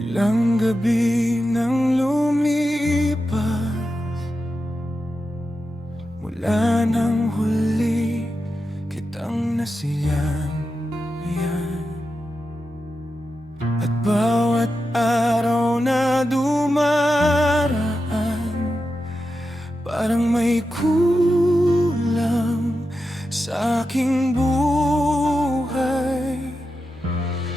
Ilang gabi nang lumipas, mula nang huli kitang nasiyan. At bawat araw na dumaraan, parang may kulang sa aking buhay.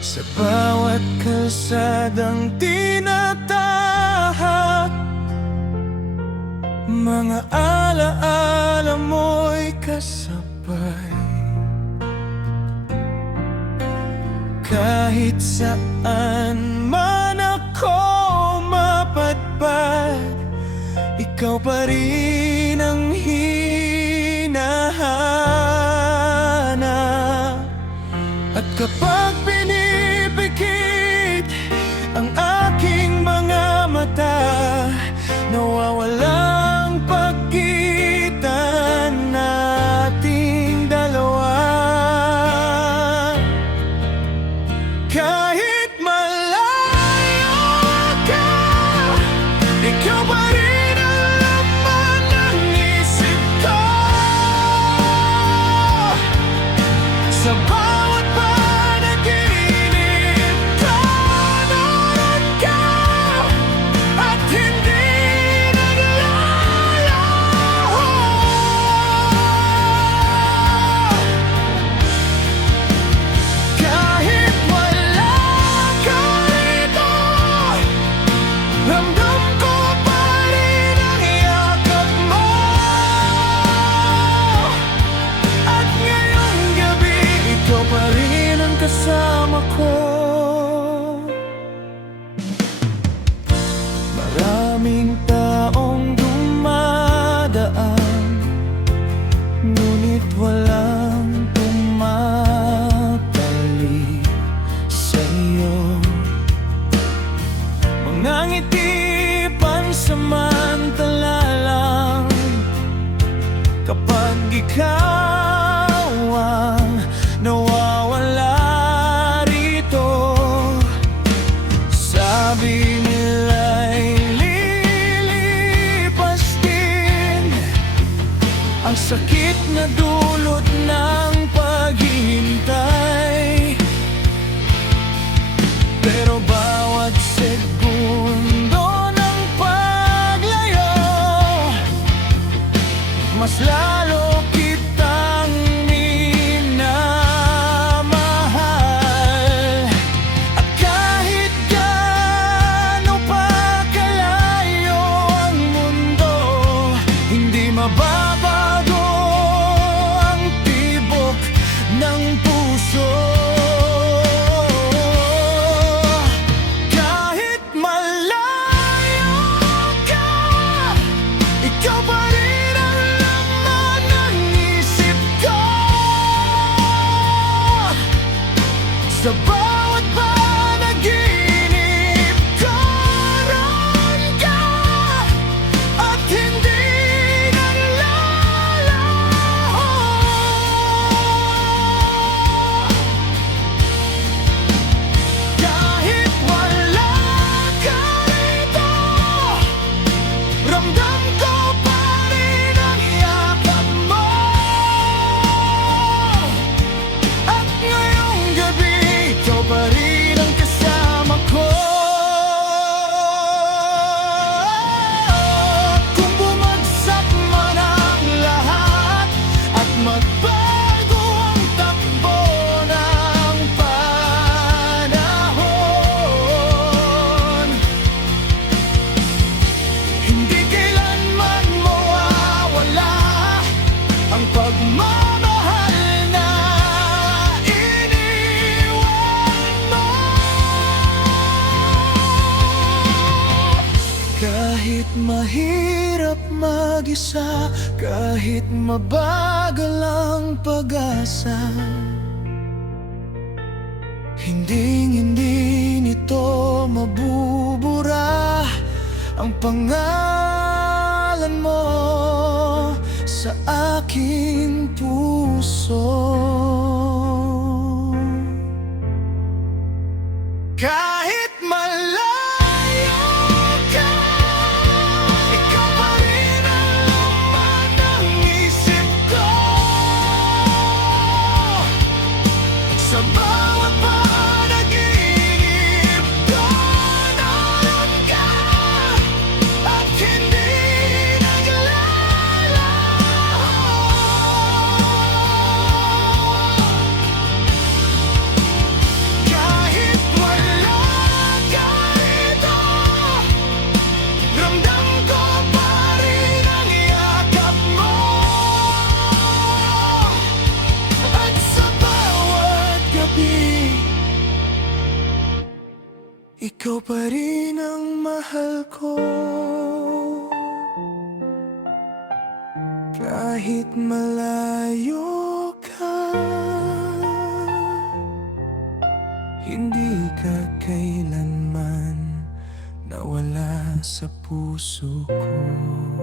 Sa bawat kalsadang tinatahak, mga alaala mo'y kasabay. Kahit saan man ako mapadpad, ikaw pa rin ang hinahanap. At kapag pinipikit ang aking mga mata, nawawalang pagkita nating dalawa. Kahit malayo ka, ikaw pa rin ang laman ng isip ko. Sa bawat panaginip ko, naroon ka at hindi naglalaho. Kahit wala ka rito, ramdam ko pa rin ang yakap mo. At ngayong gabi, ikaw pa rin ang kasama ko. Maraming taong dumadaan, ngunit walang tumatali sa'yo. Mga ngiti pansamantala lang kapag ikaw ang nawawala rito. Sabi nila'y lilipas din ang sakit na dulot ng paghihintay. Pero bawat segundo ng paglayo, mas lalo kitang minamahal. At kahit gaano pa kalayo ang mundo, hindi mababago ang tibok ng puso. Kahit malayo ka, ikaw pa rin ang laman ng isip ko. Sa bawat panaginip ko, roon ka at hindi naglalaho. Kahit wala ka rito, ramdam ko pa rin ang yakap mo. At ngayong gabi, ikaw pa rin ang kasama ko. Kung bumagsak man ang lahat at magbago ang takbo ng panahon, hindi kailanman mawawala ang pagmamahal na iniwan mo. Kahit mahirap mag-isa, kahit mabagal ang pag-asa, hindi nito mabubura ang pangalan mo sa aking puso. Kahit malayo bawat panaginip ko, naroon ka at hindi kahit wala ka rito, ramdam ko pa rin ang yakap mo. At sa bawat gabi, ikaw pa rin ang mahal ko. Kahit malayo ka, hindi ka kailanman nawala sa puso ko.